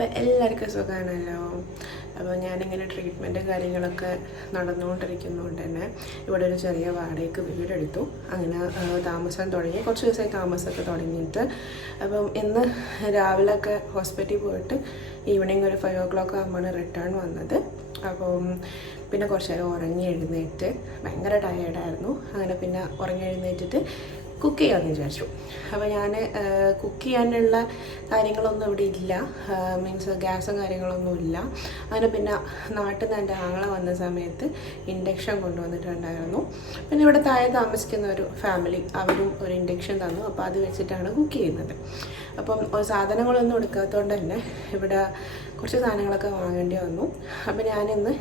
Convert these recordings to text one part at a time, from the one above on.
അപ്പോൾ എല്ലാവർക്കും സുഖമാണല്ലോ അപ്പോൾ ഞാനിങ്ങനെ ട്രീറ്റ്മെന്റും കാര്യങ്ങളൊക്കെ നടന്നുകൊണ്ടിരിക്കുന്നതുകൊണ്ട് തന്നെ ഇവിടെ ഒരു ചെറിയ വാടകയ്ക്ക് വീടെടുത്തു. അങ്ങനെ താമസം തുടങ്ങി. കുറച്ച് ദിവസമായി താമസമൊക്കെ തുടങ്ങിയിട്ട്. അപ്പം ഇന്ന് രാവിലെ ഒക്കെ ഹോസ്പിറ്റലിൽ പോയിട്ട് ഈവനിങ് ഒരു ഫൈവ് ഒ ക്ലോക്ക് ആകുമ്പോഴാണ് റിട്ടേൺ വന്നത്. അപ്പം പിന്നെ കുറച്ച് നേരം ഉറങ്ങി എഴുന്നേറ്റ് ഭയങ്കര ടയേർഡായിരുന്നു അങ്ങനെ പിന്നെ ഉറങ്ങി എഴുന്നേറ്റിട്ട് കുക്ക് ചെയ്യാമെന്ന് വിചാരിച്ചു. അപ്പോൾ ഞാൻ കുക്ക് ചെയ്യാനുള്ള കാര്യങ്ങളൊന്നും ഇവിടെ ഇല്ല. മീൻസ് ഗ്യാസും കാര്യങ്ങളൊന്നും ഇല്ല. അങ്ങനെ പിന്നെ നാട്ടിൽ നിന്ന് എന്റെ ആങ്ങളെ വന്ന സമയത്ത് ഇൻഡക്ഷൻ കൊണ്ടുവന്നിട്ടുണ്ടായിരുന്നു. പിന്നെ ഇവിടെ താഴെ താമസിക്കുന്ന ഒരു ഫാമിലി അവരും ഒരു ഇൻഡക്ഷൻ തന്നു. അപ്പോൾ അത് വെച്ചിട്ടാണ് കുക്ക് ചെയ്യുന്നത്. അപ്പം സാധനങ്ങളൊന്നും എടുക്കാത്തതുകൊണ്ട് തന്നെ ഇവിടെ കുറച്ച് സാധനങ്ങളൊക്കെ വാങ്ങേണ്ടി വന്നു. അപ്പം ഞാനിന്ന്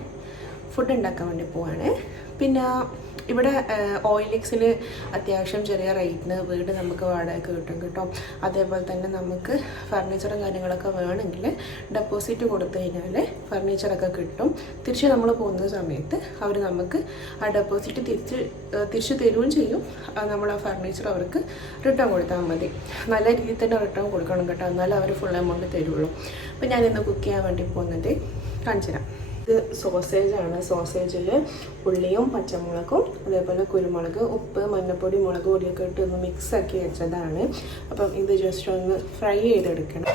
ഫുഡ് ഉണ്ടാക്കാൻ വേണ്ടി പോവാണ്. പിന്നെ ഇവിടെ ഓയിലിക്സിൽ അത്യാവശ്യം ചെറിയ റേറ്റിന് വീട് നമുക്ക് വാടകയ്ക്ക് കിട്ടും കേട്ടോ. അതേപോലെ തന്നെ നമുക്ക് ഫർണിച്ചറും കാര്യങ്ങളൊക്കെ വേണമെങ്കിൽ ഡെപ്പോസിറ്റ് കൊടുത്തു കഴിഞ്ഞാൽ ഫർണിച്ചറൊക്കെ കിട്ടും. തിരിച്ച് നമ്മൾ പോകുന്ന സമയത്ത് അവർ നമുക്ക് ആ ഡെപ്പോസിറ്റ് തിരിച്ച് തിരിച്ചു തരുകയും ചെയ്യും. നമ്മൾ ആ ഫർണിച്ചർ അവർക്ക് റിട്ടേൺ കൊടുത്താൽ മതി. നല്ല രീതിയിൽ തന്നെ റിട്ടേൺ കൊടുക്കണം കേട്ടോ. എന്നാലും അവർ ഫുൾ എമൗണ്ട് തരുള്ളൂ. അപ്പോൾ ഞാനിന്ന് കുക്ക് ചെയ്യാൻ വേണ്ടി പോകുന്നത് കാണിച്ചു തരാം ഇത് സോസേജ് ആണ്. സോസേജിൽ ഉള്ളിയും പച്ചമുളകും അതേപോലെ കുരുമുളക് ഉപ്പ് മഞ്ഞൾപ്പൊടി മുളക് പൊടിയൊക്കെ ഇട്ട് ഒന്ന് മിക്സ് ആക്കി വെച്ചതാണ്. അപ്പം ഇത് ജസ്റ്റ് ഒന്ന് ഫ്രൈ ചെയ്തെടുക്കണം.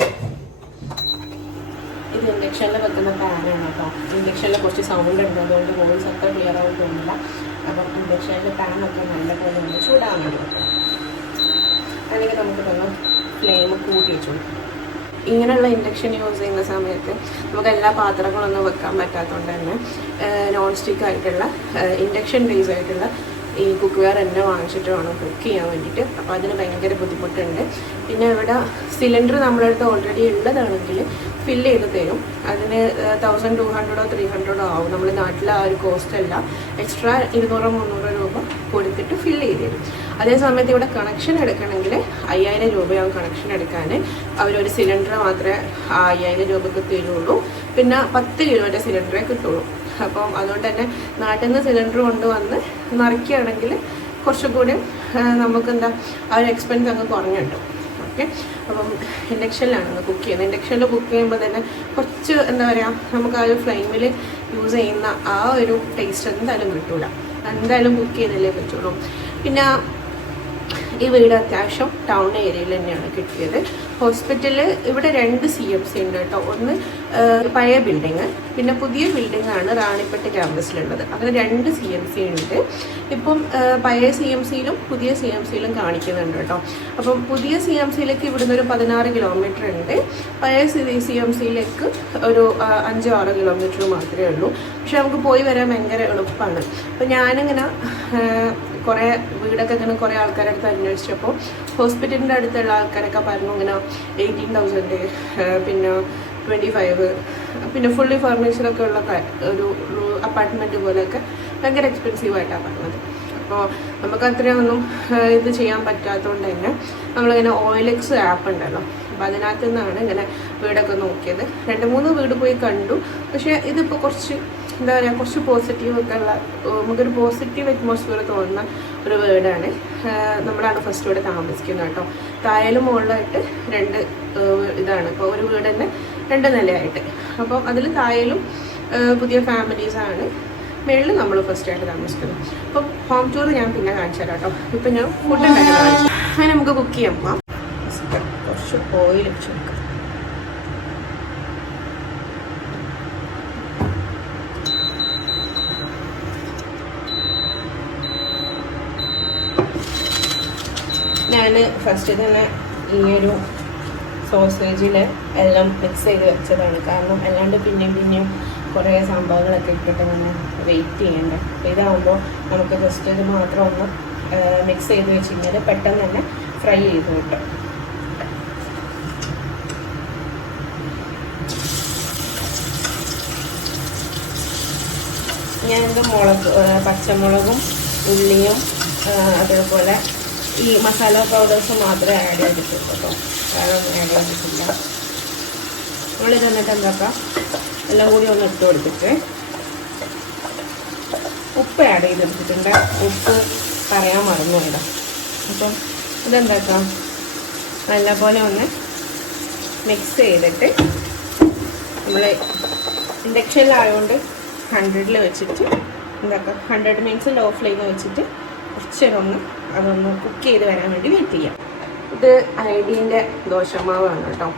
ഇത് ഇൻഡക്ഷനിൽ വെക്കുന്ന പാനാണ് അപ്പം ഇൻഡക്ഷനിൽ കുറച്ച് സൗണ്ട് ഉണ്ട്. അതുകൊണ്ട് വോയിസ് അത്ര ക്ലിയർ ആവും തോന്നില്ല. അപ്പം ഇൻഡക്ഷനിൽ പാനൊക്കെ നല്ലപോലെ ഒന്ന് ചൂടാകുന്നുണ്ട് അല്ലെങ്കിൽ നമുക്കിതൊന്ന് ഫ്ലെയിം കൂട്ടി വെച്ചു ഇങ്ങനെയുള്ള ഇൻഡക്ഷൻ യൂസ് ചെയ്യുന്ന സമയത്ത് നമുക്ക് എല്ലാ പാത്രങ്ങളൊന്നും വെക്കാൻ പറ്റാത്തതുകൊണ്ട് തന്നെ നോൺ സ്റ്റിക്ക് ആയിട്ടുള്ള ഇൻഡക്ഷൻ ബേസ് ആയിട്ടുള്ള ഈ കുക്ക് വെയർ തന്നെ വാങ്ങിച്ചിട്ട് വേണം കുക്ക് ചെയ്യാൻ വേണ്ടിയിട്ട്. അപ്പോൾ അതിന് ഭയങ്കര ബുദ്ധിമുട്ടുണ്ട്. പിന്നെ ഇവിടെ സിലിണ്ടർ നമ്മുടെ അടുത്ത് ഓൾറെഡി ഉള്ളതാണെങ്കിൽ ഫില്ല് ചെയ്ത് തരും. അതിന് തൗസൻഡ് ടു ഹൺഡ്രഡോ ത്രീ ഹൺഡ്രഡോ ആവും. നമ്മുടെ നാട്ടിലെ ആ ഒരു കോസ്റ്റ് അല്ല. എക്സ്ട്രാ ഇരുന്നൂറോ മുന്നൂറോ രൂപ കൊടുത്തിട്ട് ഫില്ല് ചെയ്ത് അതേസമയത്ത് അതേ സമയത്ത് ഇവിടെ കണക്ഷൻ എടുക്കണമെങ്കിൽ അയ്യായിരം രൂപയാവും കണക്ഷൻ എടുക്കാൻ അവരൊരു സിലിണ്ടർ മാത്രമേ ആ അയ്യായിരം രൂപക്ക് തരുള്ളൂ. പിന്നെ പത്ത് കിലോന്റെ സിലിണ്ടറേ കിട്ടുള്ളൂ. അപ്പം അതുകൊണ്ട് തന്നെ നാട്ടിൽ നിന്ന് സിലിണ്ടർ കൊണ്ടുവന്ന് നിറയ്ക്കുകയാണെങ്കിൽ കുറച്ചും കൂടി നമുക്ക് എന്താ ആ ഒരു എക്സ്പെൻസ് അങ്ങ് കുറഞ്ഞു കിട്ടും. ഓക്കെ അപ്പം ഇൻഡക്ഷനിലാണ് കുക്ക് ചെയ്യുന്നത്. ഇൻഡക്ഷനിൽ കുക്ക് ചെയ്യുമ്പോൾ തന്നെ കുറച്ച് എന്താ പറയുക നമുക്ക് ആ ഒരു ഫ്ലെയിമിൽ യൂസ് ചെയ്യുന്ന ആ ഒരു ടേസ്റ്റ് എന്തായാലും കിട്ടൂല. എന്തായാലും കുക്ക് ചെയ്തല്ലേ പറ്റുള്ളൂ. പിന്നെ ഈ വീട് അത്യാവശ്യം ടൗൺ ഏരിയയിൽ തന്നെയാണ് കിട്ടിയത്. ഹോസ്പിറ്റലിൽ ഇവിടെ രണ്ട് സി എം സി ഉണ്ട് കേട്ടോ. ഒന്ന് പഴയ ബിൽഡിങ് പിന്നെ പുതിയ ബിൽഡിംഗ് ആണ് റാണിപ്പെട്ട് ക്യാമ്പസിലുള്ളത് അങ്ങനെ രണ്ട് സി എം സി ഉണ്ട്. ഇപ്പം പഴയ സി എം സിയിലും പുതിയ സി എം സിയിലും കാണിക്കുന്നുണ്ട് കേട്ടോ. അപ്പം പുതിയ സി എം സിയിലേക്ക് ഇവിടുന്ന് ഒരു പതിനാറ് കിലോമീറ്റർ ഉണ്ട്. പഴയ സി എം സിയിലേക്ക് ഒരു അഞ്ചോ ആറോ കിലോമീറ്റർ മാത്രമേ ഉള്ളൂ. പക്ഷെ നമുക്ക് പോയി വരാൻ ഭയങ്കര എളുപ്പമാണ്. അപ്പം ഞാനിങ്ങനെ കുറേ വീടൊക്കെ ഇങ്ങനെ കുറേ ആൾക്കാരുടെ അടുത്ത് അന്വേഷിച്ചപ്പോൾ ഹോസ്പിറ്റലിന്റെ അടുത്തുള്ള ആൾക്കാരൊക്കെ പറഞ്ഞു ഇങ്ങനെ എയ്റ്റീൻ തൗസൻഡ് പിന്നെ ട്വന്റി ഫൈവ് പിന്നെ ഫുള്ളി ഫർണിച്ചറൊക്കെ ഉള്ള ഒരു അപ്പാർട്ട്മെന്റ് പോലെയൊക്കെ ഭയങ്കര എക്സ്പെൻസീവ് ആയിട്ടാണ് പറഞ്ഞത്. അപ്പോൾ നമുക്ക് അത്രയൊന്നും ഒന്നും ഇത് ചെയ്യാൻ പറ്റാത്തതുകൊണ്ട് തന്നെ നമ്മളിങ്ങനെ ഓയിലെക്സ് ആപ്പ് ഉണ്ടല്ലോ. അപ്പോൾ അതിനകത്ത് നിന്നാണ് ഇങ്ങനെ വീടൊക്കെ നോക്കിയത്. രണ്ട് മൂന്ന് വീട് പോയി കണ്ടു. പക്ഷേ ഇതിപ്പോൾ കുറച്ച് എന്താ പറയുക കുറച്ച് പോസിറ്റീവ് ഒക്കെ ഉള്ള നമുക്കൊരു പോസിറ്റീവ് അറ്റ്മോസ്ഫിയർ തോന്നുന്ന ഒരു ഏഹ് നമ്മളാണ് ഫസ്റ്റ് ഇവിടെ താമസിക്കുന്നത് കേട്ടോ. തായാലും മുകളിലായിട്ട് രണ്ട് ഇതാണ്. ഇപ്പോൾ ഒരു വീട് തന്നെ രണ്ട് നിലയായിട്ട്. അപ്പോൾ അതിൽ തായാലും പുതിയ ഫാമിലീസാണ് മേളിൽ നമ്മൾ ഫസ്റ്റ് ആയിട്ട് താമസിക്കുന്നത്. അപ്പം ഹോം ടൂർ ഞാൻ പിന്നെ കാണിച്ചു തരാം കേട്ടോ. ഇപ്പം ഞാൻ ഫുഡ് ഉണ്ടാക്കി അങ്ങനെ നമുക്ക് കുക്ക് ചെയ്യാം. കുറച്ച് ഓയിൽ വെച്ച് കൊടുക്കാം ഫസ്റ്റ് തന്നെ ഈ ഒരു സോസേജിൽ എല്ലാം മിക്സ് ചെയ്ത് വെച്ചതാണ്. കാരണം അല്ലാണ്ട് പിന്നെയും പിന്നെയും കുറേ സംഭവങ്ങളൊക്കെ ഇട്ടിട്ട് ഇങ്ങനെ വെയിറ്റ് ചെയ്യണ്ടേ. ഇതാകുമ്പോൾ നമുക്ക് ജസ്റ്റ് ഇത് മാത്രം ഒന്ന് മിക്സ് ചെയ്ത് വെച്ച് കഴിഞ്ഞാൽ പെട്ടെന്ന് തന്നെ ഫ്രൈ ചെയ്ത് കിട്ടും. ഞാനിത് മുളക് പച്ചമുളകും ഉള്ളിയും അതേപോലെ ഈ മസാല പൗഡേഴ്സ് മാത്രമേ ആഡ് ചെയ്തിട്ടുള്ളൂ കേട്ടോ. വേറെ ഒന്നും ആഡ് ചെയ്തിട്ടില്ല. നമ്മളിത് എന്നിട്ട് എന്താക്കാം? എല്ലാം കൂടി ഒന്ന് ഇട്ട് കൊടുത്തിട്ട് ഉപ്പ് ആഡ് ചെയ്തെടുത്തിട്ടുണ്ട്. ഉപ്പ് പറയാൻ മറന്നുണ്ട് അപ്പം ഇതെന്താക്കാം? നല്ലപോലെ ഒന്ന് മിക്സ് ചെയ്തിട്ട് നമ്മൾ ഇൻഡക്ഷനിലായതുകൊണ്ട് ഹൺഡ്രഡിൽ വെച്ചിട്ട് എന്താക്കാം? ഹൺഡ്രഡ് മീൻസ് ലോ ഫ്ലെയിമിൽ വെച്ചിട്ട് കുറച്ച് നേരം ഒന്ന് അതൊന്ന് കുക്ക് ചെയ്ത് വരാൻ വേണ്ടി വെയിറ്റ് ചെയ്യാം. ഇത് ഐഡിയന്റെ ദോശമാവാണ് കേട്ടോ.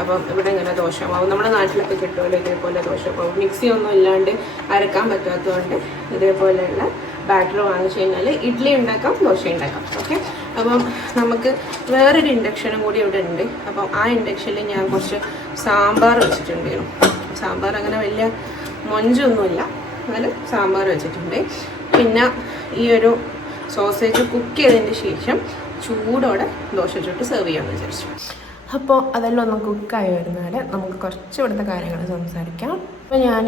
അപ്പം ഇവിടെ ഇങ്ങനെ ദോശമാവ്. നമ്മുടെ നാട്ടിലൊക്കെ കിട്ടുമല്ലോ ഇതേപോലെ ദോശമാവ്. മിക്സി ഒന്നും ഇല്ലാണ്ട് അരക്കാൻ പറ്റാത്തതുകൊണ്ട് ഇതേപോലെയുള്ള ബാറ്റർ വാങ്ങിച്ചു കഴിഞ്ഞാൽ ഇഡ്ഡലി ഉണ്ടാക്കാം ദോശ ഉണ്ടാക്കാം. ഓക്കെ അപ്പം നമുക്ക് വേറൊരു ഇൻഡക്ഷനും കൂടി ഇവിടെ ഉണ്ട്. അപ്പം ആ ഇൻഡക്ഷനിൽ ഞാൻ കുറച്ച് സാമ്പാർ വെച്ചിട്ടുണ്ടായിരുന്നു സാമ്പാർ അങ്ങനെ വലിയ മൊഞ്ചൊന്നുമില്ല. എന്നാലും സാമ്പാർ വെച്ചിട്ടുണ്ട്. പിന്നെ ഈ ഒരു സോസേജ് കുക്ക് ചെയ്തതിന് ശേഷം ചൂടോടെ ദോശ ചുട്ട് സെർവ് ചെയ്യാമെന്ന് വിചാരിച്ചു. അപ്പോൾ അതെല്ലാം ഒന്ന് കുക്കായി വരുന്നാൽ നമുക്ക് കുറച്ച് ഇവിടുത്തെ കാര്യങ്ങൾ സംസാരിക്കാം. അപ്പോൾ ഞാൻ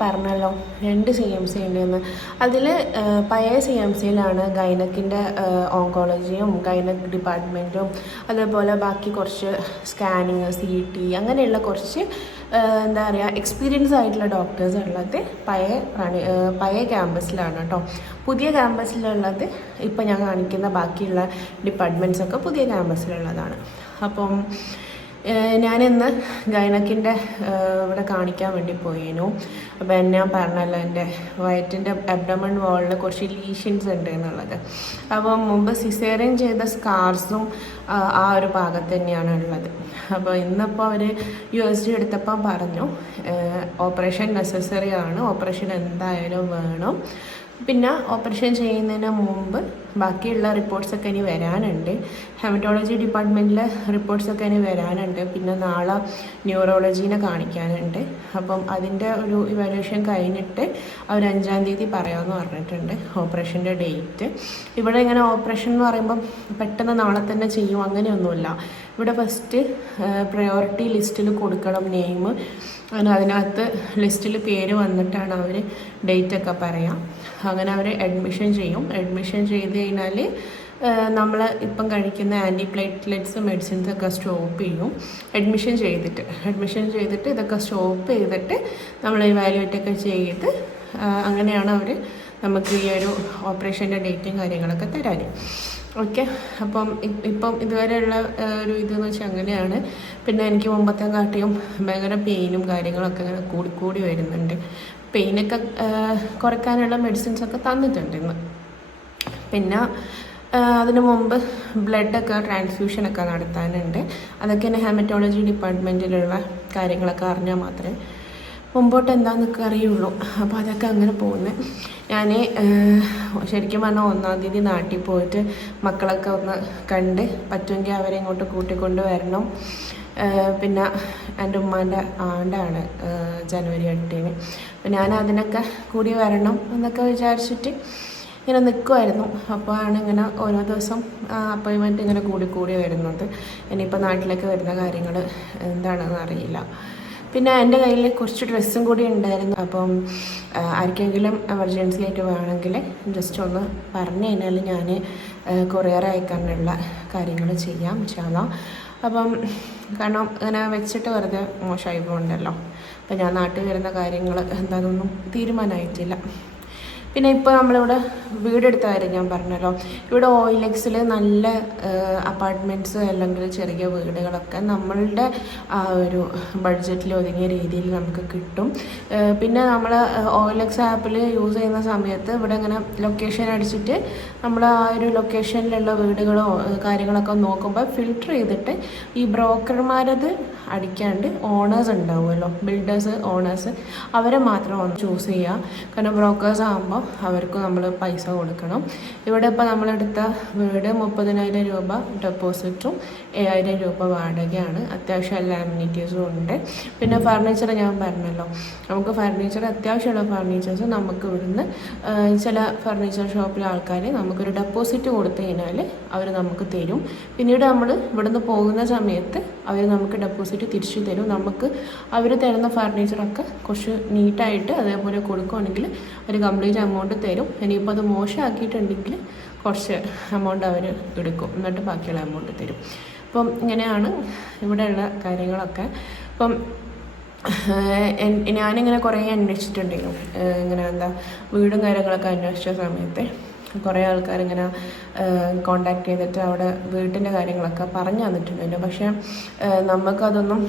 പറഞ്ഞല്ലോ രണ്ട് സി എം സി ഉണ്ടെന്ന്. അതിൽ പഴയ സി എം സിയിലാണ് ഗൈനക്കിന്റെ ഓങ്കോളജിയും ഗൈനക് ഡിപ്പാർട്ട്മെന്റും അതേപോലെ ബാക്കി കുറച്ച് സ്കാനിങ് സി ടി അങ്ങനെയുള്ള കുറച്ച് എന്താ പറയുക എക്സ്പീരിയൻസ് ആയിട്ടുള്ള ഡോക്ടേഴ്സ് ഉള്ളത് പഴയ പഴയ ക്യാമ്പസിലാണ് കേട്ടോ പുതിയ ക്യാമ്പസിലുള്ളത് ഇപ്പം ഞാൻ കാണിക്കുന്ന ബാക്കിയുള്ള ഡിപ്പാർട്ട്മെന്റ്സൊക്കെ പുതിയ ക്യാമ്പസിലുള്ളതാണ് അപ്പം ഞാനിന്ന് ഗൈനക്കിന്റെ ഇവിടെ കാണിക്കാൻ വേണ്ടി പോയേനു. അപ്പം ഞാൻ പറഞ്ഞല്ലോ എന്റെ വയറ്റിന്റെ അബ്ഡമൺ വാളിൽ കുറച്ച് ലീഷൻസ് ഉണ്ട് എന്നുള്ളത്. അപ്പോൾ മുമ്പ് സിസേറിയൻ ചെയ്ത സ്കാർസും ആ ഒരു ഭാഗത്ത് തന്നെയാണ് ഉള്ളത്. അപ്പോൾ ഇന്നിപ്പോൾ അവർ യു എസ് ഡി എടുത്തപ്പോൾ പറഞ്ഞു ഓപ്പറേഷൻ നെസസറി ആണ്. ഓപ്പറേഷൻ എന്തായാലും വേണം. പിന്നെ ഓപ്പറേഷൻ ചെയ്യുന്നതിന് മുമ്പ് ബാക്കിയുള്ള റിപ്പോർട്ട്സൊക്കെ ഇനി വരാനുണ്ട്. ഹെമറ്റോളജി ഡിപ്പാർട്ട്മെന്റിലെ റിപ്പോർട്ട്സൊക്കെ ഇനി വരാനുണ്ട്. പിന്നെ നാളെ ന്യൂറോളജീനെ കാണിക്കാനുണ്ട്. അപ്പം അതിന്റെ ഒരു ഇവാലുവേഷൻ കഴിഞ്ഞിട്ട് അവർ അഞ്ചാം തീയതി പറയാമെന്ന് പറഞ്ഞിട്ടുണ്ട് ഓപ്പറേഷന്റെ ഡേറ്റ്. ഇവിടെ ഇങ്ങനെ ഓപ്പറേഷൻ എന്ന് പറയുമ്പം പെട്ടെന്ന് നാളെ തന്നെ ചെയ്യും. അങ്ങനെയൊന്നുമില്ല. ഇവിടെ ഫസ്റ്റ് പ്രയോറിറ്റി ലിസ്റ്റിൽ കൊടുക്കണം നെയിം അതിനകത്ത് ലിസ്റ്റിൽ പേര് വന്നിട്ടാണ് അവർ ഡേറ്റൊക്കെ പറയാം. അങ്ങനെ അവർ അഡ്മിഷൻ ചെയ്യും. അഡ്മിഷൻ ചെയ്ത് കഴിഞ്ഞാൽ നമ്മൾ ഇപ്പം കഴിക്കുന്ന ആന്റി പ്ലേറ്റ്ലെറ്റ്സ് മെഡിസിൻസ് ഒക്കെ സ്റ്റോപ്പ് ചെയ്യും. അഡ്മിഷൻ ചെയ്തിട്ട് അഡ്മിഷൻ ചെയ്തിട്ട് ഇതൊക്കെ സ്റ്റോപ്പ് ചെയ്തിട്ട് നമ്മൾ ഇവാലുവേറ്റ് ഒക്കെ ചെയ്ത് അങ്ങനെയാണ് അവർ നമുക്ക് ഈ ഒരു ഓപ്പറേഷന്റെ ഡേറ്റും കാര്യങ്ങളൊക്കെ തരാൻ ഓക്കെ അപ്പം ഇപ്പം ഇതുവരെയുള്ള ഒരു ഇതെന്ന് വെച്ചാൽ അങ്ങനെയാണ്. പിന്നെ എനിക്ക് മുമ്പത്തെ കാട്ടിയും ഭയങ്കര പെയിനും കാര്യങ്ങളൊക്കെ ഇങ്ങനെ കൂടിക്കൂടി കൂടി വരുന്നുണ്ട്. പെയിനൊക്കെ കുറയ്ക്കാനുള്ള മെഡിസിൻസ് ഒക്കെ തന്നിട്ടുണ്ട് ഇന്ന്. പിന്നെ അതിന് മുമ്പ് ബ്ലഡൊക്കെ ട്രാൻസ്ഫ്യൂഷനൊക്കെ നടത്താനുണ്ട്. അതൊക്കെ തന്നെ ഹെമറ്റോളജി ഡിപ്പാർട്ട്മെന്റിലുള്ള കാര്യങ്ങളൊക്കെ അറിഞ്ഞാൽ മാത്രമേ മുമ്പോട്ട് എന്താണെന്നൊക്കെ അറിയുള്ളൂ. അപ്പോൾ അതൊക്കെ അങ്ങനെ പോകുന്നത് ഞാൻ ശരിക്കും പറഞ്ഞാൽ ഒന്നാം തീയതി നാട്ടിൽ പോയിട്ട് മക്കളൊക്കെ ഒന്ന് കണ്ട് പറ്റുമെങ്കിൽ അവരെ ഇങ്ങോട്ട് കൂട്ടിക്കൊണ്ട് വരണം. പിന്നെ എന്റെ ഉമ്മാന്റെ ആണ്ടാണ് ജനുവരി എട്ടിന്. അപ്പോൾ ഞാൻ അതിനൊക്കെ കൂടി വരണം എന്നൊക്കെ വിചാരിച്ചിട്ട് ഇങ്ങനെ നിൽക്കുമായിരുന്നു അപ്പോൾ ആണ് ഇങ്ങനെ ഓരോ ദിവസം അപ്പോയിൻമെന്റ് ഇങ്ങനെ കൂടി കൂടി വരുന്നത്. ഇനിയിപ്പോൾ നാട്ടിലേക്ക് വരുന്ന കാര്യങ്ങൾ എന്താണെന്ന് അറിയില്ല. പിന്നെ എന്റെ കയ്യിൽ കുറച്ച് ഡ്രസ്സും കൂടി ഉണ്ടായിരുന്നു. അപ്പം ആർക്കെങ്കിലും എമർജൻസി ആയിട്ട് വേണമെങ്കിൽ ജസ്റ്റ് ഒന്ന് പറഞ്ഞു കഴിഞ്ഞാൽ ഞാൻ കൊറിയർ അയക്കാനുള്ള കാര്യങ്ങൾ ചെയ്യാം ഇൻഷാല്ല അപ്പം കാരണം അങ്ങനെ വെച്ചിട്ട് വെറുതെ മോശമായി പോകണ്ടല്ലോ. അപ്പം ഞാൻ നാട്ടിൽ വരുന്ന കാര്യങ്ങൾ എന്താണെന്നൊന്നും തീരുമാനമായിട്ടില്ല. പിന്നെ ഇപ്പോൾ നമ്മളിവിടെ വീടെടുത്ത കാര്യം ഞാൻ പറഞ്ഞല്ലോ. ഇവിടെ ഓയിലെക്സിൽ നല്ല അപ്പാർട്ട്മെന്റ്സ് അല്ലെങ്കിൽ ചെറിയ വീടുകളൊക്കെ നമ്മളുടെ ആ ഒരു ബഡ്ജറ്റിൽ ഒതുങ്ങിയ രീതിയിൽ നമുക്ക് കിട്ടും. പിന്നെ നമ്മൾ ഓയിലെക്സ് ആപ്പിൽ യൂസ് ചെയ്യുന്ന സമയത്ത് ഇവിടെ ഇങ്ങനെ ലൊക്കേഷൻ അടിച്ചിട്ട് നമ്മൾ ആ ഒരു ലൊക്കേഷനിലുള്ള വീടുകളോ കാര്യങ്ങളൊക്കെ നോക്കുമ്പോൾ ഫിൽട്ടർ ചെയ്തിട്ട് ഈ ബ്രോക്കർമാരത് അടിക്കാണ്ട് ഓണേഴ്സ് ഉണ്ടാവുമല്ലോ. ബിൽഡേഴ്സ് ഓണേഴ്സ് അവരെ മാത്രം ചൂസ് ചെയ്യുക. കാരണം ബ്രോക്കേഴ്സ് ആകുമ്പോൾ അവർക്ക് നമ്മൾ പൈസ കൊടുക്കണം. ഇവിടെ ഇപ്പോൾ നമ്മളെടുത്ത വീട് മുപ്പതിനായിരം രൂപ ഡെപ്പോസിറ്റും ഏഴായിരം രൂപ വാടകയാണ്. അത്യാവശ്യം എല്ലാ അമ്യൂണിറ്റീസും ഉണ്ട്. പിന്നെ ഫർണിച്ചർ ഞാൻ പറഞ്ഞല്ലോ. നമുക്ക് ഫർണിച്ചർ അത്യാവശ്യമുള്ള ഫർണിച്ചേഴ്സ് നമുക്ക് ഇവിടുന്ന് ചില ഫർണിച്ചർ ഷോപ്പിലെ ആൾക്കാർ നമുക്കൊരു ഡെപ്പോസിറ്റ് കൊടുത്തു കഴിഞ്ഞാൽ അവർ നമുക്ക് തരും. പിന്നീട് നമ്മൾ ഇവിടുന്ന് പോകുന്ന സമയത്ത് അവർ നമുക്ക് ഡെപ്പോസിറ്റ് തിരിച്ചു തരും. നമുക്ക് അവർ തരുന്ന ഫർണിച്ചറൊക്കെ കുറച്ച് നീറ്റായിട്ട് അതേപോലെ കൊടുക്കുകയാണെങ്കിൽ ഒരു കംപ്ലീറ്റ് എമൗണ്ട് തരും. ഇനിയിപ്പോൾ അത് മോശമാക്കിയിട്ടുണ്ടെങ്കിൽ കുറച്ച് എമൗണ്ട് അവർ എടുക്കും. എന്നിട്ട് ബാക്കിയുള്ള എമൗണ്ട് തരും. അപ്പം ഇങ്ങനെയാണ് ഇവിടെയുള്ള കാര്യങ്ങളൊക്കെ. അപ്പം ഞാനിങ്ങനെ കുറേ അന്വേഷിച്ചിട്ടുണ്ടായിരുന്നു. ഏഹ് ഇങ്ങനെ എന്താ വീടും കാര്യങ്ങളൊക്കെ അന്വേഷിച്ച സമയത്ത്. കുറേ ആൾക്കാരിങ്ങനെ കോണ്ടാക്ട് ചെയ്തിട്ട് അവിടെ വീട്ടിന്റെ കാര്യങ്ങളൊക്കെ പറഞ്ഞു തന്നിട്ടുണ്ടായിരുന്നു. പക്ഷേ നമുക്കതൊന്നും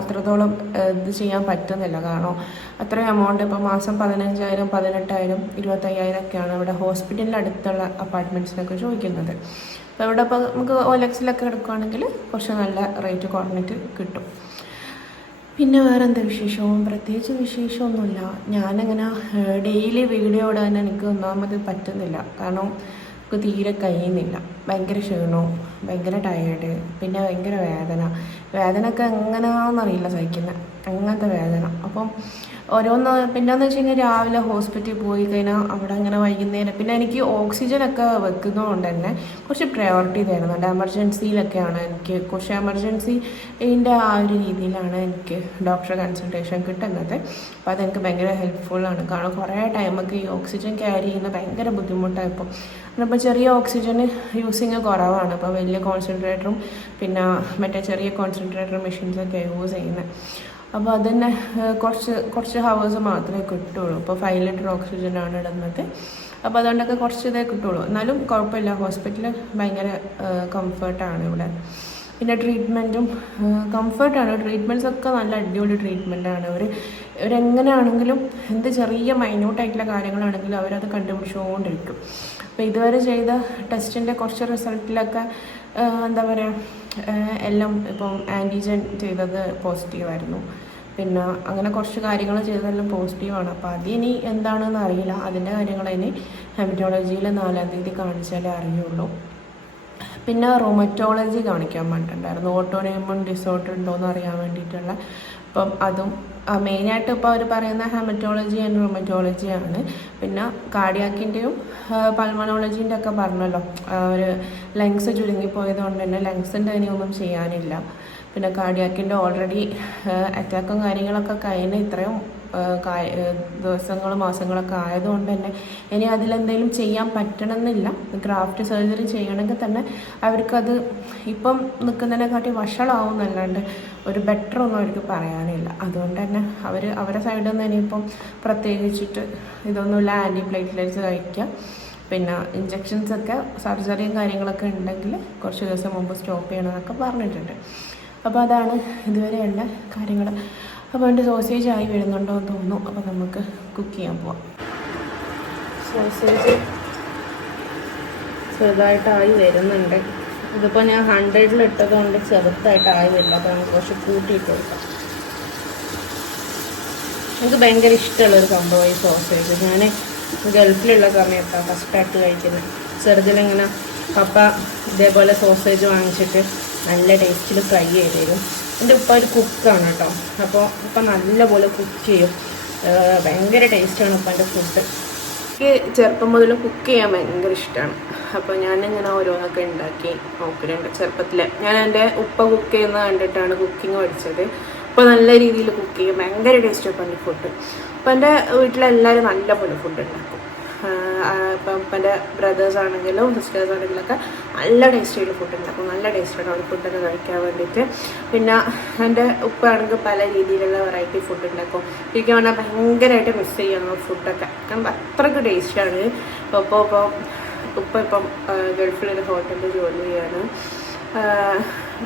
അത്രത്തോളം ഇത് ചെയ്യാൻ പറ്റുന്നില്ല. കാരണം അത്രയും എമൗണ്ട് ഇപ്പോൾ മാസം പതിനഞ്ചായിരം പതിനെട്ടായിരം ഇരുപത്തയ്യായിരം ഒക്കെയാണ് ഇവിടെ ഹോസ്പിറ്റലിന്റെ അടുത്തുള്ള അപ്പാർട്ട്മെന്റ്സിനൊക്കെ ചോദിക്കുന്നത്. അപ്പോൾ ഇവിടെ ഇപ്പോൾ നമുക്ക് ഓലക്സിലൊക്കെ എടുക്കുകയാണെങ്കിൽ കുറച്ച് നല്ല റേറ്റ് കുറഞ്ഞിട്ട് കിട്ടും. പിന്നെ വേറെ എന്താ വിശേഷവും പ്രത്യേകിച്ച് വിശേഷമൊന്നുമില്ല. ഞാനങ്ങനെ ഡെയിലി വീഡിയോ ഇടാൻ എനിക്ക് ഒന്നാമത് പറ്റുന്നില്ല. കാരണം എനിക്ക് തീരെ കഴിയുന്നില്ല. ഭയങ്കര ക്ഷീണവും ഭയങ്കര ടയേർഡ് പിന്നെ ഭയങ്കര വേദന. വേദനയൊക്കെ എങ്ങനെയാണെന്നറിയില്ല സഹിക്കുന്നത് അങ്ങനത്തെ വേദന. അപ്പം ഓരോന്ന് പിന്നെന്ന് വെച്ച് കഴിഞ്ഞാൽ രാവിലെ ഹോസ്പിറ്റലിൽ പോയി കഴിഞ്ഞാൽ അവിടെ അങ്ങനെ വൈകുന്നേരം പിന്നെ എനിക്ക് ഓക്സിജൻ ഒക്കെ വെക്കുന്നതുകൊണ്ട് തന്നെ കുറച്ച് പ്രയോറിറ്റി തരുന്നുണ്ട് എമർജൻസിയിലൊക്കെയാണ് എനിക്ക് കുറച്ച് എമർജൻസിന്റെ ആ ഒരു രീതിയിലാണ് എനിക്ക് ഡോക്ടറെ കൺസൾട്ടേഷൻ കിട്ടുന്നത്. അപ്പോൾ അതെനിക്ക് ഭയങ്കര ഹെൽപ്ഫുള്ളാണ് കാരണം കുറേ ടൈമൊക്കെ ഈ ഓക്സിജൻ ക്യാരി ചെയ്യുന്ന ഭയങ്കര ബുദ്ധിമുട്ടാണ് ഇപ്പോൾ അപ്പോൾ ചെറിയ ഓക്സിജൻ യൂസിങ് കുറവാണ്. അപ്പോൾ വലിയ കോൺസെൻട്രേറ്ററും പിന്നെ മറ്റേ ചെറിയ കോൺസെൻട്രേറ്റർ മെഷീൻസൊക്കെ യൂസ് ചെയ്യുന്നത് അപ്പോൾ അതന്നെ കുറച്ച് കുറച്ച് ഹവേഴ്സ് മാത്രമേ കിട്ടുള്ളൂ. ഇപ്പോൾ ഫൈവ് ലിറ്റർ ഓക്സിജനാണ് ഇടുന്നത്. അപ്പോൾ അതുകൊണ്ടൊക്കെ കുറച്ച് ഇതേ കിട്ടുള്ളൂ. എന്നാലും കുഴപ്പമില്ല. ഹോസ്പിറ്റലിൽ ഭയങ്കര കംഫർട്ടാണ് ഇവിടെ. പിന്നെ ട്രീറ്റ്മെന്റും കംഫർട്ടാണ് ട്രീറ്റ്മെന്റ്സ് ഒക്കെ നല്ല അടിപൊളി ട്രീറ്റ്മെന്റാണ് അവർ ഇവരെങ്ങനെയാണെങ്കിലും എന്ത് ചെറിയ മൈന്യൂട്ടായിട്ടുള്ള കാര്യങ്ങളാണെങ്കിലും അവരത് കണ്ടുപിടിച്ചുകൊണ്ടിരിക്കും അപ്പോൾ ഇതുവരെ ചെയ്ത ടെസ്റ്റിന്റെ കുറച്ച് റിസൾട്ടിലൊക്കെ എന്താ പറയുക എല്ലാം ഇപ്പം ആന്റിജൻ ചെയ്തത് പോസിറ്റീവായിരുന്നു പിന്നെ അങ്ങനെ കുറച്ച് കാര്യങ്ങൾ ചെയ്തതെല്ലാം പോസിറ്റീവാണ് അപ്പോൾ ഇനി എന്താണെന്ന് അറിയില്ല. അതിന്റെ കാര്യങ്ങൾ ഇനി ഹെമറ്റോളജിയിൽ നാലാം തീയതി കാണിച്ചാലേ അറിയുള്ളൂ. പിന്നെ റൊമറ്റോളജി കാണിക്കാൻ വേണ്ടിയിട്ടുണ്ടായിരുന്നു ഓട്ടോനേമൺ ഡിസോർഡർ ഉണ്ടോയെന്ന് അറിയാൻ വേണ്ടിയിട്ടുള്ള. അപ്പം അതും മെയിനായിട്ട് ഇപ്പോൾ അവർ പറയുന്ന ഹെമറ്റോളജി ആൻഡ് റൊമറ്റോളജി ആണ്. പിന്നെ കാർഡിയാക്കിന്റെയും പൾമണോളജീന്റെ ഒക്കെ പറഞ്ഞല്ലോ. ഒരു ലങ്സ് ചുരുങ്ങിപ്പോയത് കൊണ്ട് തന്നെ ലങ്സിന്റെ ഇനിയൊന്നും ചെയ്യാനില്ല. പിന്നെ കാർഡിയാക്കിന്റെ ഓൾറെഡി അറ്റാക്കും കാര്യങ്ങളൊക്കെ കഴിഞ്ഞ് ഇത്രയും ദിവസങ്ങളും മാസങ്ങളൊക്കെ ആയതുകൊണ്ട് തന്നെ ഇനി അതിലെന്തെങ്കിലും ചെയ്യാൻ പറ്റണമെന്നില്ല. ഗ്രാഫ്റ്റ് സർജറി ചെയ്യണമെങ്കിൽ തന്നെ അവർക്കത് ഇപ്പം നിൽക്കുന്നതിനെക്കാട്ടി വഷളാവും എന്നല്ലാണ്ട് ഒരു ബെറ്റർ ഒന്നും അവർക്ക് പറയാനില്ല. അതുകൊണ്ട് തന്നെ അവർ അവരുടെ സൈഡിൽ നിന്ന് ഇനിയിപ്പം പ്രത്യേകിച്ചിട്ട് ഇതൊന്നുമില്ല ആന്റി കഴിക്കുക പിന്നെ ഇഞ്ചക്ഷൻസൊക്കെ സർജറിയും കാര്യങ്ങളൊക്കെ ഉണ്ടെങ്കിൽ കുറച്ച് ദിവസം മുമ്പ് സ്റ്റോപ്പ് ചെയ്യണമെന്നൊക്കെ പറഞ്ഞിട്ടുണ്ട്. അപ്പോൾ അതാണ് ഇതുവരെയുള്ള കാര്യങ്ങൾ. അപ്പോൾ എന്റെ സോസേജ് ആയി വരുന്നുണ്ടോ എന്ന് തോന്നുന്നു. അപ്പോൾ നമുക്ക് കുക്ക് ചെയ്യാൻ പോവാം. സോസേജ് ചെറുതായിട്ടായി വരുന്നുണ്ട്. ഇതിപ്പോൾ ഞാൻ ഹൺഡ്രഡിൽ ഇട്ടത് കൊണ്ട് ചെറുതായിട്ടായി വരില്ല. അപ്പോൾ നമുക്ക് കുറച്ച് കൂട്ടിയിട്ട് കൊടുക്കാം. എനിക്ക് ഭയങ്കര ഇഷ്ടമുള്ളൊരു ഈ സോസേജ് ഞാൻ ഗൾഫിലുള്ള സമയത്താണ് ഫസ്റ്റായിട്ട് കഴിക്കുന്നത് ചെറുതിലിങ്ങനെ പപ്പ ഇതേപോലെ സോസേജ് വാങ്ങിച്ചിട്ട് നല്ല ടേസ്റ്റിൽ ഫ്രൈ ചെയ്ത് തരും. എന്റെ ഉപ്പ ഒരു കുക്കാണ് കേട്ടോ. അപ്പോൾ ഉപ്പ നല്ലപോലെ കുക്ക് ചെയ്യും. ഭയങ്കര ടേസ്റ്റാണ് ഉപ്പന്റെ ഫുഡ് എനിക്ക് ചെറുപ്പം മുതൽ കുക്ക് ചെയ്യാൻ ഭയങ്കര ഇഷ്ടമാണ്. അപ്പോൾ ഞാനിങ്ങനെ ഓരോന്നൊക്കെ ഉണ്ടാക്കി നോക്കലുണ്ട് ചെറുപ്പത്തിൽ. ഞാൻ എന്റെ ഉപ്പ കുക്ക് ചെയ്യുന്നത് കണ്ടിട്ടാണ് കുക്കിംഗ് പഠിച്ചത്. ഇപ്പോൾ നല്ല രീതിയിൽ കുക്ക് ചെയ്യും. ഭയങ്കര ടേസ്റ്റ് ഉപ്പന്റെ ഫുഡ് അപ്പം എന്റെ വീട്ടിലെല്ലാവരും നല്ലപോലെ ഫുഡ് ഉണ്ടാക്കും. ഇപ്പം എന്റെ ബ്രദേഴ്സ് ആണെങ്കിലും സിസ്റ്റേഴ്സ് ആണെങ്കിലൊക്കെ നല്ല ടേസ്റ്റിയിൽ ഫുഡ് ഉണ്ടാക്കും നല്ല ടേസ്റ്റാണ് അവിടെ ഫുഡൊക്കെ കഴിക്കാൻ വേണ്ടിയിട്ട്. പിന്നെ എന്റെ ഉപ്പ ആണെങ്കിൽ പല രീതിയിലുള്ള വെറൈറ്റി ഫുഡ് ഉണ്ടാക്കും എനിക്ക് പറഞ്ഞാൽ ഭയങ്കരമായിട്ട് മിസ് ചെയ്യണം ഫുഡൊക്കെ കാരണം അത്രയ്ക്ക് ടേസ്റ്റാണ് അപ്പോൾ ഇപ്പോൾ ഉപ്പ ഇപ്പം ഗൾഫിലൊരു ഹോട്ടലിൽ ജോലി ചെയ്യാണ്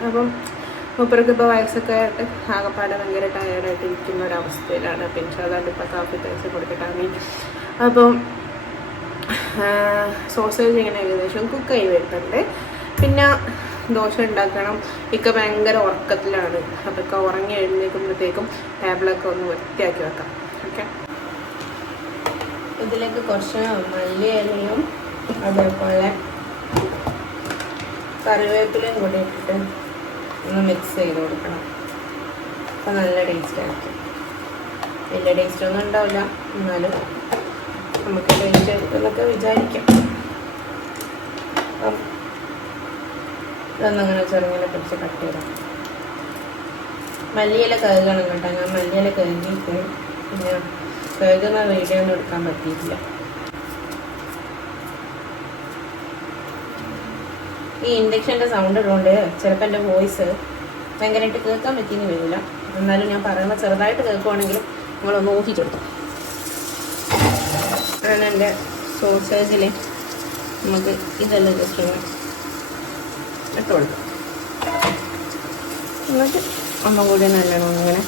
അപ്പം മൂപ്പർക്ക് ഇപ്പോൾ വയസ്സൊക്കെ ആയിട്ട് ആകെപ്പാടെ ഭയങ്കര ടയേർഡായിട്ട് ഇരിക്കുന്ന ഒരവസ്ഥയിലാണ് പിന്നെ അതാണ്ട് ഇപ്പം കാപ്പി തേച്ച് കൊടുത്തിട്ടാണ് അപ്പം സോസേജ് ഇങ്ങനെ ഏകദേശം കുക്ക് ആയി വരുന്നുണ്ട് പിന്നെ ദോശ ഉണ്ടാക്കണം. ഇക്ക ഭയങ്കര ഉറക്കത്തിലാണ്. അപ്പോൾ ഇക്ക ഉറങ്ങി എഴുന്നേൽക്കുമ്പോഴത്തേക്കും ടേബിളൊക്കെ ഒന്ന് വൃത്തിയാക്കി വെക്കാം. ഓക്കെ ഇതിലേക്ക് കുറച്ച് മല്ലിയിലയും അതേപോലെ കറിവേപ്പിലയും കൂടി ഇട്ടിട്ട് ഒന്ന് മിക്സ് ചെയ്ത് കൊടുക്കണം. അപ്പം നല്ല ടേസ്റ്റ് ആയിരിക്കും. വലിയ ടേസ്റ്റ് ഒന്നും ഉണ്ടാവില്ല. എന്നാലും നമുക്ക് ടേസ്റ്റ് ആയിരിക്കുമെന്നൊക്കെ വിചാരിക്കാം. അതൊന്നങ്ങനെ ചെറുങ്ങനെ പിടിച്ച് കട്ട് ചെയ്താൽ മല്ലിയില കഴുകണം കേട്ടോ. ഞാൻ മല്ലിയില കഴുകിയിട്ട് പിന്നെ കഴുകുന്ന വീഡിയോ ഒന്നും എടുക്കാൻ പറ്റിയിട്ടില്ല. ഈ ഇൻഡക്ഷന്റെ സൗണ്ട് ഉള്ളതുകൊണ്ട് ചിലപ്പോൾ എന്റെ വോയിസ് ഭയങ്കരമായിട്ട് കേൾക്കാൻ പറ്റിയെന്ന് വരില്ല. എന്നാലും ഞാൻ പറയുമ്പോൾ ചെറുതായിട്ട് കേൾക്കുവാണെങ്കിലും നിങ്ങളൊന്ന് ഊഹിച്ചെടുത്തു. അങ്ങനെ എന്റെ സോസേജിൽ നമുക്ക് ഇതെല്ലാം ജസ്റ്റ് ഒന്ന് ഇട്ട് കൊടുക്കാം. എന്നിട്ട് ഒന്നും കൂടി നല്ലോണം ഇങ്ങനെ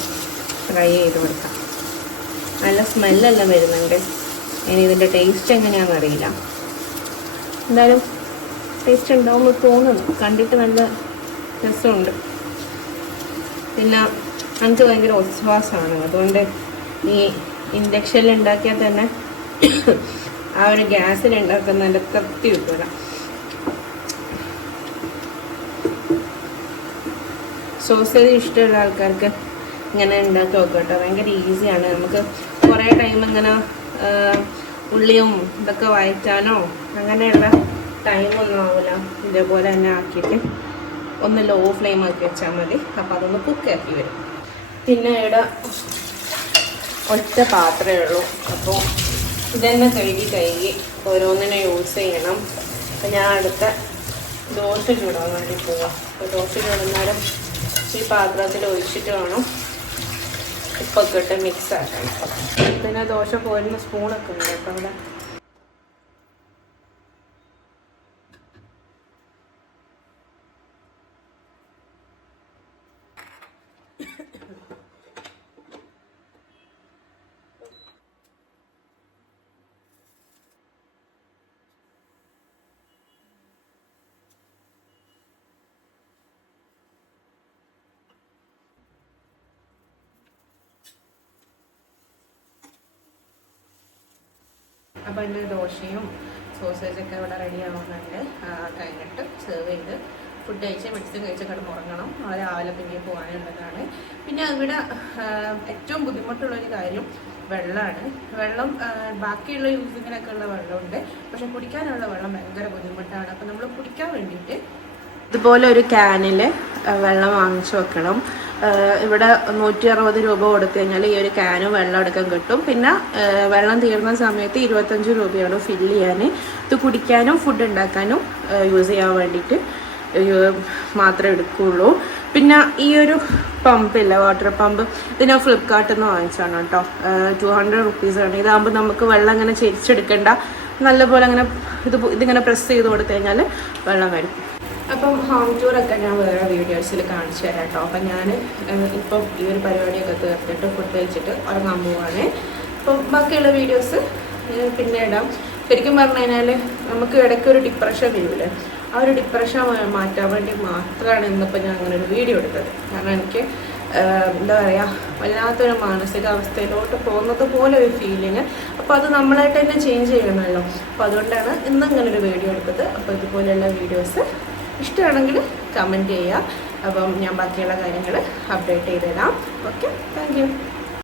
ഫ്രൈ ചെയ്ത് കൊടുക്കാം. നല്ല സ്മെല്ലെല്ലാം വരുന്നുണ്ട്. ഇനി ഇതിന്റെ ടേസ്റ്റ് എങ്ങനെയാണെന്നറിയില്ല എന്തായാലും ടേസ്റ്റ് ഉണ്ടാവുമ്പോൾ തോന്നുന്നു. കണ്ടിട്ട് നല്ല രസമുണ്ട്. പിന്നെ എനിക്ക് ഭയങ്കര ഒസ്വാസമാണ് അതുകൊണ്ട് ഈ ഇൻഡക്ഷനിൽ ഉണ്ടാക്കിയാൽ തന്നെ ആ ഒരു ഗ്യാസിൽ ഉണ്ടാക്കുന്നതിന്റെ കത്തി കിട്ടൂല. സോസേജ് ഇഷ്ടമുള്ള ആൾക്കാർക്ക് ഇങ്ങനെ ഉണ്ടാക്കി നോക്കുക കേട്ടോ. ഭയങ്കര ഈസിയാണ് നമുക്ക് കുറേ ടൈം ഇങ്ങനെ ഉള്ളിയും ഇതൊക്കെ വഴറ്റാനോ അങ്ങനെയുള്ള ടൈമൊന്നും ആവില്ല ഇതേപോലെ തന്നെ ആക്കിയിട്ട് ഒന്ന് ലോ ഫ്ലെയിം ആക്കി വെച്ചാൽ മതി. അപ്പം അതൊന്ന് കുക്കാക്കി വരും. പിന്നെ ഇവിടെ ഒറ്റ പാത്രമേ ഉള്ളൂ. അപ്പോൾ ഇതന്നെ കഴുകി കഴുകി ഓരോന്നിനെ യൂസ് ചെയ്യണം. അപ്പം ഞാൻ അടുത്ത ദോശ ചൂടാൻ വേണ്ടി പോവാം. അപ്പോൾ ദോശ ചൂടുന്നാലും ഈ പാത്രത്തിൽ ഒഴിച്ചിട്ട് വേണം ഉപ്പൊക്കെ ഇട്ട് മിക്സ് ആക്കണം പിന്നെ ദോശ പോരുന്ന സ്പൂണൊക്കെ ഉണ്ട്. കേട്ടോ അവിടെ അപ്പോൾ അതിന്റെ ദോശയും സോസേജൊക്കെ ഇവിടെ റെഡി ആവുന്നുണ്ട്. കഴിഞ്ഞിട്ട് സെർവ് ചെയ്ത് ഫുഡ് കഴിച്ച് മെഡിസിൻ കഴിച്ച് കിടന്ന് ഉറങ്ങണം. നാളെ രാവിലെ പിന്നെ പോകാനുള്ളതാണ്. പിന്നെ ഇവിടെ ഏറ്റവും ബുദ്ധിമുട്ടുള്ളൊരു കാര്യം വെള്ളമാണ് വെള്ളം ബാക്കിയുള്ള യൂസിങ്ങിനൊക്കെ ഉള്ള വെള്ളമുണ്ട്. പക്ഷെ കുടിക്കാനുള്ള വെള്ളം ഭയങ്കര ബുദ്ധിമുട്ടാണ്. അപ്പോൾ നമ്മൾ കുടിക്കാൻ വേണ്ടിയിട്ട് ഇതുപോലെ ഒരു ക്യാനിൽ വെള്ളം വാങ്ങിച്ചു വെക്കണം. ഇവിടെ നൂറ്റി അറുപത് രൂപ കൊടുത്തു കഴിഞ്ഞാൽ ഈ ഒരു ക്യാന് വെള്ളം എടുക്കാൻ കിട്ടും. പിന്നെ വെള്ളം തീർന്ന സമയത്ത് ഇരുപത്തഞ്ച് രൂപയാണ് ഫില്ല് ചെയ്യാൻ. ഇത് കുടിക്കാനും ഫുഡ് ഉണ്ടാക്കാനും യൂസ് ചെയ്യാൻ വേണ്ടിയിട്ട് മാത്രമേ എടുക്കുകയുള്ളൂ പിന്നെ ഈ ഒരു പമ്പില്ല വാട്ടർ പമ്പ് ഇത് ഞാൻ ഫ്ലിപ്കാർട്ടിൽ നിന്ന് വാങ്ങിച്ചാണ് കേട്ടോ. ടു ഹൺഡ്രഡ് റുപ്പീസാണ് ഇതാകുമ്പോൾ നമുക്ക് വെള്ളം അങ്ങനെ ചെരിച്ചെടുക്കണ്ട. നല്ലപോലെ അങ്ങനെ ഇത് ഇതിങ്ങനെ പ്രസ് ചെയ്ത് കൊടുത്തു കഴിഞ്ഞാൽ വെള്ളം വരും. അപ്പം ഹോം ടൂറൊക്കെ ഞാൻ വേറെ വീഡിയോസിൽ കാണിച്ചു തരാം കേട്ടോ അപ്പം ഞാൻ ഇപ്പം ഈ ഒരു പരിപാടിയൊക്കെ തീർത്തിട്ട് ഫുഡ് കഴിച്ചിട്ട് ഉറങ്ങാൻ പോവാണ്. അപ്പം ബാക്കിയുള്ള വീഡിയോസ് പിന്നെ ഇടാം. ശരിക്കും പറഞ്ഞു കഴിഞ്ഞാൽ നമുക്ക് ഇടയ്ക്ക് ഒരു ഡിപ്രഷൻ വരില്ലേ ആ ഒരു ഡിപ്രഷൻ മാറ്റാൻ വേണ്ടി മാത്രമാണ് ഇന്നിപ്പോൾ ഞാൻ അങ്ങനെ ഒരു വീഡിയോ എടുത്തത്. കാരണം എനിക്ക് എന്താ പറയുക വല്ലാത്തൊരു മാനസികാവസ്ഥയിലോട്ട് പോകുന്നത് പോലെ ഒരു ഫീലിങ് അപ്പോൾ അത് നമ്മളായിട്ട് തന്നെ ചേഞ്ച് ചെയ്യണമല്ലോ. അപ്പോൾ അതുകൊണ്ടാണ് ഇന്ന് ഇങ്ങനെ ഒരു വീഡിയോ എടുത്തത്. അപ്പോൾ ഇതുപോലെയുള്ള വീഡിയോസ് ഇഷ്ടമാണെങ്കിൽ കമന്റ് ചെയ്യുക. അപ്പം ഞാൻ ബാക്കിയുള്ള കാര്യങ്ങൾ അപ്ഡേറ്റ് ചെയ്ത് തരാം. Okay thank